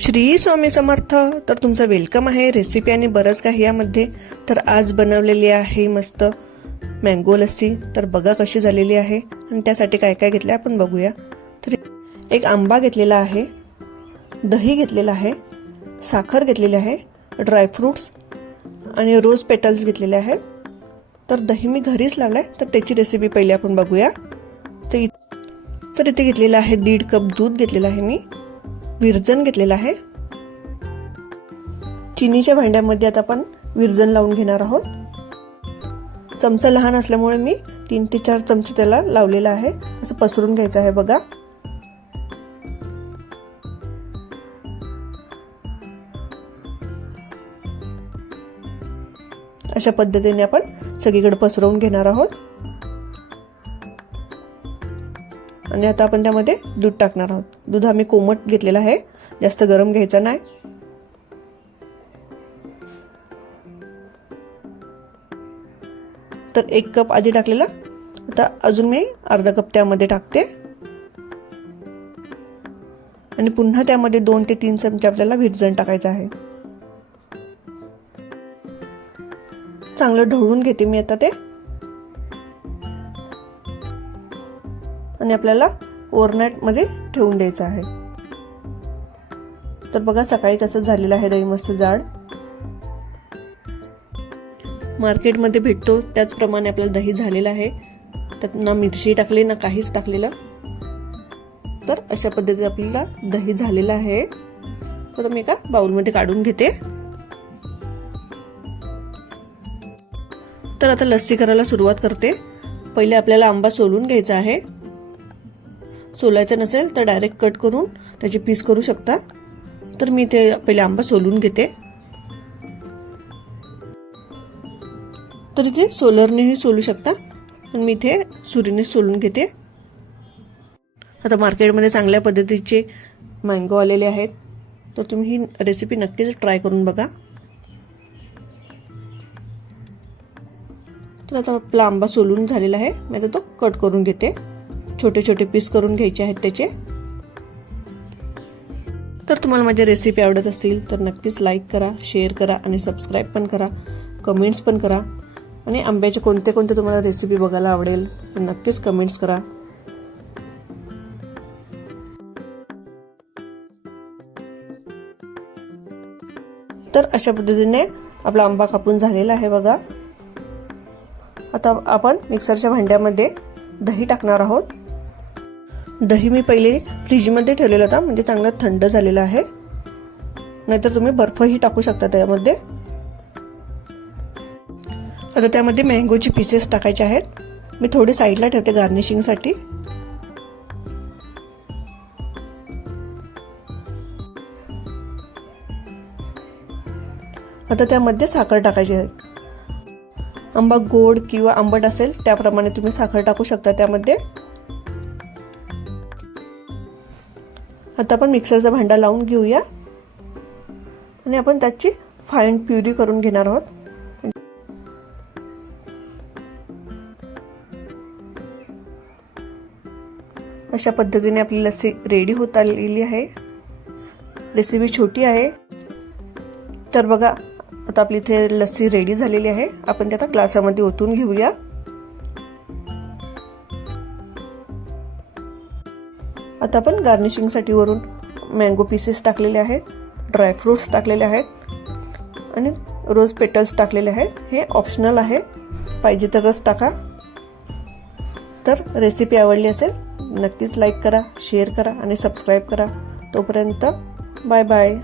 श्री स्वामी समर्थ. तर तुमचं वेलकम आहे रेसिपी आणि बरंच काही यामध्ये. तर आज बनवलेली आहे मस्त मँगो लस्सी. तर बघा कशी झालेली आहे आणि त्यासाठी काय काय घेतलं आपण बघूया. तर एक आंबा घेतलेला आहे, दही घेतलेला आहे, साखर घेतलेली आहे, ड्रायफ्रुट्स आणि रोज पेटल्स घेतलेले आहेत. तर दही मी घरीच लावलाय, तर त्याची रेसिपी पहिले आपण बघूया. तर इथे घेतलेलं आहे 1.5 कप दूध घेतलेलं आहे मी, विरजण घेतलेला आहे. चिनीच्या भांड्यामध्ये आता आपण विरजण लावून घेणार आहोत. चमचा लहान असल्यामुळे मी 3 ते 4 चमचे त्याला लावलेला आहे. असं पसरून घ्यायचं आहे बघा. अशा पद्धतीने आपण सगळीकडे पसरवून घेणार आहोत. आणि आता आपण त्यामध्ये दूध टाकणार आहोत. दूध आम्ही कोमट घेतलेला आहे, जास्त गरम घ्यायचा नाही. तर 1 कप आधी टाकलेला, आता अजून मी अर्धा कप त्यामध्ये टाकते. आणि पुन्हा त्यामध्ये 2 ते 3 चमचे आपल्याला विरजण टाकायचं आहे. चांगलं ढवळून घेते मी आता ते. आणि आपल्याला ओव्हरनाईट मध्ये ठेवून द्यायचं आहे. तर बघा सकाळी कसं झालेलं आहे दही, मस्त जाड. मार्केटमध्ये भेटतो त्याचप्रमाणे आपल्याला दही झालेलं आहे. त्यात ना मिरची टाकली ना काहीच टाकलेलं. तर अशा पद्धतीने आपल्याला दही झालेलं आहे. तर मी एका बाउलमध्ये काढून घेते. तर आता लस्सी करायला सुरुवात करते. पहिले आपल्याला आंबा सोलून घ्यायचा आहे. सोलायचं नसेल तर डायरेक्ट कट करून त्याचे पीस करू शकता. तर मी ते पहिले आंबा सोलून घेते. तर इथे सोलरनेही सोलू शकता, पण मी इथे सुरीने सोलून घेते. आता मार्केटमध्ये चांगल्या पद्धतीचे मँगो आलेले आहेत, तर तुम्ही ही रेसिपी नक्कीच ट्राय करून बघा. तर आता आपला आंबा सोलून झालेला आहे. मी आता तो कट करून घेते. छोटे छोटे पीस करून घ्यायचे आहेत त्याचे. तर तुम्हाला माझ्या रेसिपी आवडत असतील तर नक्कीच लाईक करा, शेअर करा आणि सबस्क्राईब पण करा, कमेंट्स पण करा. आणि आंब्याचे कोणते कोणते तुम्हाला रेसिपी बघायला आवडेल तर नक्कीच कमेंट्स करा. तर अशा पद्धतीने आपला आंबा कापून झालेला आहे बघा. आता आपण मिक्सरच्या भांड्यामध्ये दही टाकणार आहोत. दही मी पहिले फ्रीजमध्ये ठेवलेला होता, म्हणजे चांगला थंड झालेला आहे. नाहीतर तुम्ही बर्फही टाकू शकता त्यामध्ये. आता त्यामध्ये मँगोचे पीसेस टाकायचे आहेत. मी थोडे साईडला ठेवते गार्निशिंग साठी. आता त्यामध्ये साखर टाकायची आहे. आंबा गोड किंवा आंबट असेल त्याप्रमाणे तुम्ही साखर टाकू शकता त्यामध्ये. आता आपण मिक्सरचा भांडा लावून घेऊया आणि आपण त्याची फाईन प्युरी करून घेणार आहोत. अशा पद्धतीने आपली लस्सी रेडी होत आलेली आहे. रेसिपी छोटी आहे. तर बघा आता आपली इथे लस्सी रेडी झालेली आहे. आपण ते आता ग्लासामध्ये ओतून घेऊया. आता आपण गार्निशिंग साठी वरून मँगो पीसेस टाकलेले आहेत, ड्रायफ्रुट्स टाकलेले आहेत आणि रोज पेटल्स टाकलेले आहेत. हे ऑप्शनल आहे, पाहिजे तरच टाका. तर रेसिपी आवडली असेल नक्कीच लाईक करा, शेअर करा आणि सबस्क्राईब करा. तोपर्यंत बाय बाय.